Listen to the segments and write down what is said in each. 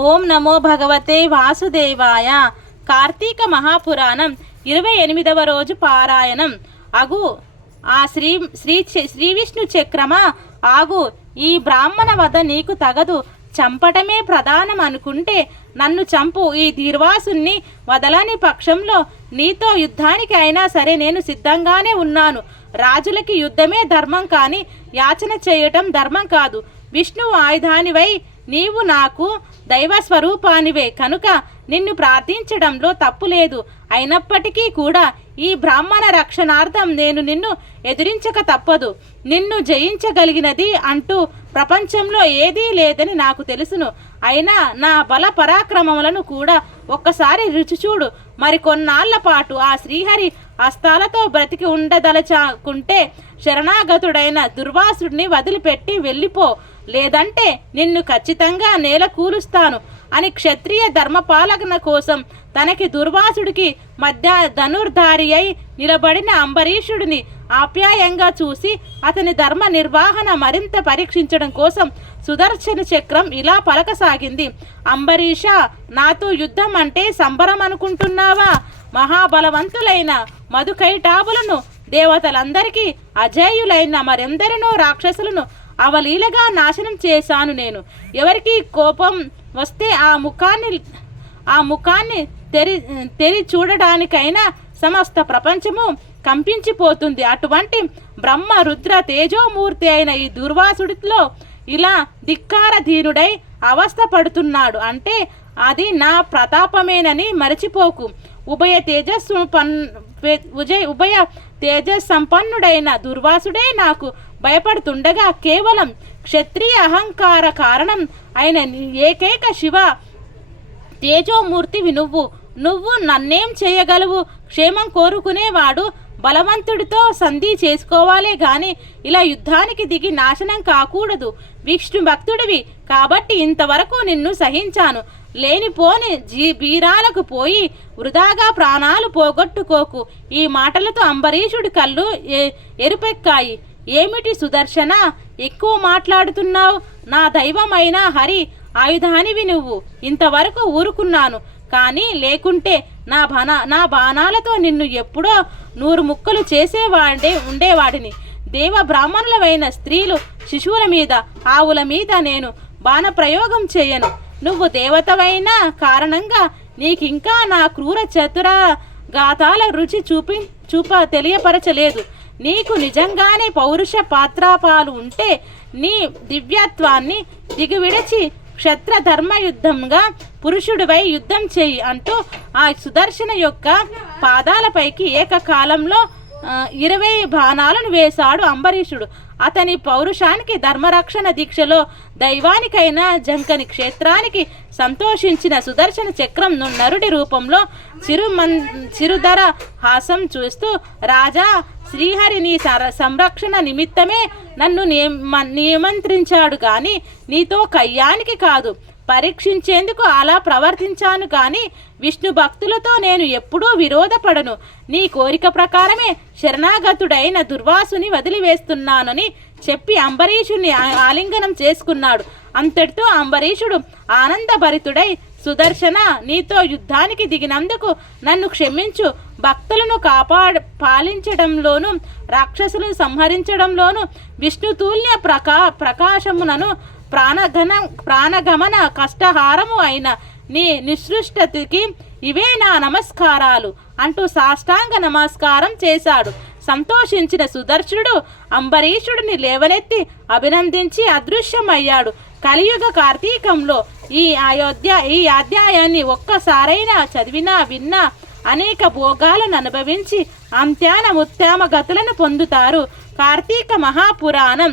ఓం నమో భగవతే వాసుదేవాయ. కార్తీక మహాపురాణం 28వ రోజు పారాయణం. అగు ఆ శ్రీ విష్ణు చక్రమా, ఆగు, ఈ బ్రాహ్మణ వధ నీకు తగదు, చంపటమే ప్రధానం అనుకుంటే నన్ను చంపు. ఈ దీర్వాసుని వదలని పక్షంలో నీతో యుద్ధానికి అయినా సరే నేను సిద్ధంగానే ఉన్నాను. రాజులకి యుద్ధమే ధర్మం కానీ యాచన చేయటం ధర్మం కాదు. విష్ణువు ఆయుధానివై నీవు నాకు దైవ స్వరూపానివే కనుక నిన్ను ప్రార్థించడంలో తప్పు లేదు. అయినప్పటికీ కూడా ఈ బ్రాహ్మణ రక్షణార్థం నేను నిన్ను ఎదిరించక తప్పదు. నిన్ను జయించగలిగినది అంటూ ప్రపంచంలో ఏదీ లేదని నాకు తెలుసును. అయినా నా బల పరాక్రమములను కూడా ఒక్కసారి రుచి చూడు. మరి కొన్నాళ్ల పాటు ఆ శ్రీహరి హస్తాలతో బ్రతికి ఉండదలచాకుంటే శరణాగతుడైన దుర్వాసుడిని వదిలిపెట్టి వెళ్ళిపో, లేదంటే నిన్ను ఖచ్చితంగా నేల కూలుస్తాను అని క్షత్రియ ధర్మపాలన కోసం తనకి దుర్వాసుడికి మధ్య ధనుర్ధారి అయి నిలబడిన అంబరీషుడిని ఆప్యాయంగా చూసి అతని ధర్మ నిర్వహణ మరింత పరీక్షించడం కోసం సుదర్శన చక్రం ఇలా పలకసాగింది. అంబరీష, నాతో యుద్ధం అంటే సంబరం అనుకుంటున్నావా? మహాబలవంతులైన మధుకైటాబులను, దేవతలందరికీ అజేయులైన మరెందరినో రాక్షసులను అవలీలగా నాశనం చేశాను నేను. ఎవరికి కోపం వస్తే ఆ ముఖాన్ని తెరి చూడడానికైనా సమస్త ప్రపంచము కంపించిపోతుంది. అటువంటి బ్రహ్మ రుద్ర తేజోమూర్తి అయిన ఈ దుర్వాసుడిలో ఇలా ధిక్కారధీనుడై అవస్థ పడుతున్నాడు అంటే అది నా ప్రతాపమేనని మరచిపోకు. ఉభయ తేజస్సంపన్నుడైన దుర్వాసుడే నాకు భయపడుతుండగా కేవలం క్షత్రియ అహంకార కారణం అయిన ఏకైక శివ తేజోమూర్తివి నువ్వు నన్నేం చేయగలవు? క్షేమం కోరుకునేవాడు బలవంతుడితో సంధి చేసుకోవాలే గాని ఇలా యుద్ధానికి దిగి నాశనం కాకూడదు. విష్ణు భక్తుడివి కాబట్టి ఇంతవరకు నిన్ను సహించాను. లేనిపోని బీరాలకు పోయి వృధాగా ప్రాణాలు పోగొట్టుకోకు. ఈ మాటలతో అంబరీషుడి కళ్ళు ఎరుపెక్కాయి. ఏమిటి సుదర్శన, ఎక్కువ మాట్లాడుతున్నావు? నా దైవమైన హరి ఆయుధానివి నువ్వు. ఇంతవరకు ఊరుకున్నాను, కానీ లేకుంటే నా బాణాలతో నిన్ను ఎప్పుడో 100 ముక్కలు ఉండేవాడిని. దేవ బ్రాహ్మణులవైన స్త్రీలు, శిశువుల మీద, ఆవుల మీద నేను బాణప్రయోగం చేయను. నువ్వు దేవతవైన కారణంగా నీకింకా నా క్రూర చతుర గాథాల రుచి తెలియపరచలేదు. నీకు నిజంగానే పౌరుష పాత్రాపాలు ఉంటే నీ దివ్యత్వాన్ని దిగువిడచి క్షత్ర ధర్మయుద్ధంగా పురుషుడివై యుద్ధం చెయ్యి అంటూ ఆ సుదర్శన యొక్క పాదాలపైకి ఏకకాలంలో 20 బాణాలను వేశాడు అంబరీషుడు. అతని పౌరుషానికి, ధర్మరక్షణ దీక్షలో దైవానికైనా జంకని క్షేత్రానికి సంతోషించిన సుదర్శన చక్రం నరుడి రూపంలో చిరుధర హాసం చూస్తూ, రాజా, శ్రీహరిని సంరక్షణ నిమిత్తమే నన్ను నియమంత్రించాడు కానీ నీతో కయ్యానికి కాదు. పరీక్షించేందుకు అలా ప్రవర్తించాను కానీ విష్ణు భక్తులతో నేను ఎప్పుడూ విరోధపడను. నీ కోరిక ప్రకారమే శరణాగతుడైన దుర్వాసుని వదిలివేస్తున్నానని చెప్పి అంబరీషుని ఆలింగనం చేసుకున్నాడు. అంతటితో అంబరీషుడు ఆనందభరితుడై, సుదర్శన, నీతో యుద్ధానికి దిగినందుకు నన్ను క్షమించు. భక్తులను పాలించడంలోనూ రాక్షసులను సంహరించడంలోనూ విష్ణుతుల్య ప్రకాశమునను ప్రాణగమన కష్టహారము అయిన నీ నిసృష్టతికి ఇవే నా నమస్కారాలు అంటూ సాష్టాంగ నమస్కారం చేశాడు. సంతోషించిన సుదర్శనుడు అంబరీషుడిని లేవనెత్తి అభినందించి అదృశ్యమయ్యాడు. కలియుగ కార్తీకంలో ఈ అధ్యాయాన్ని ఒక్కసారైనా చదివినా విన్నా అనేక భోగాలను అనుభవించి అంత్యాన ఉత్తమ గతులను పొందుతారు. కార్తీక మహాపురాణం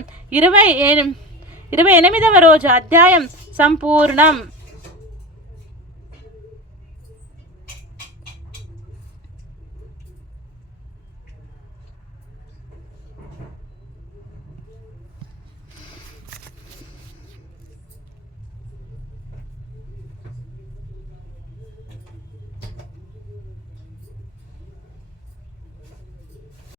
28వ రోజు అధ్యాయం సంపూర్ణం.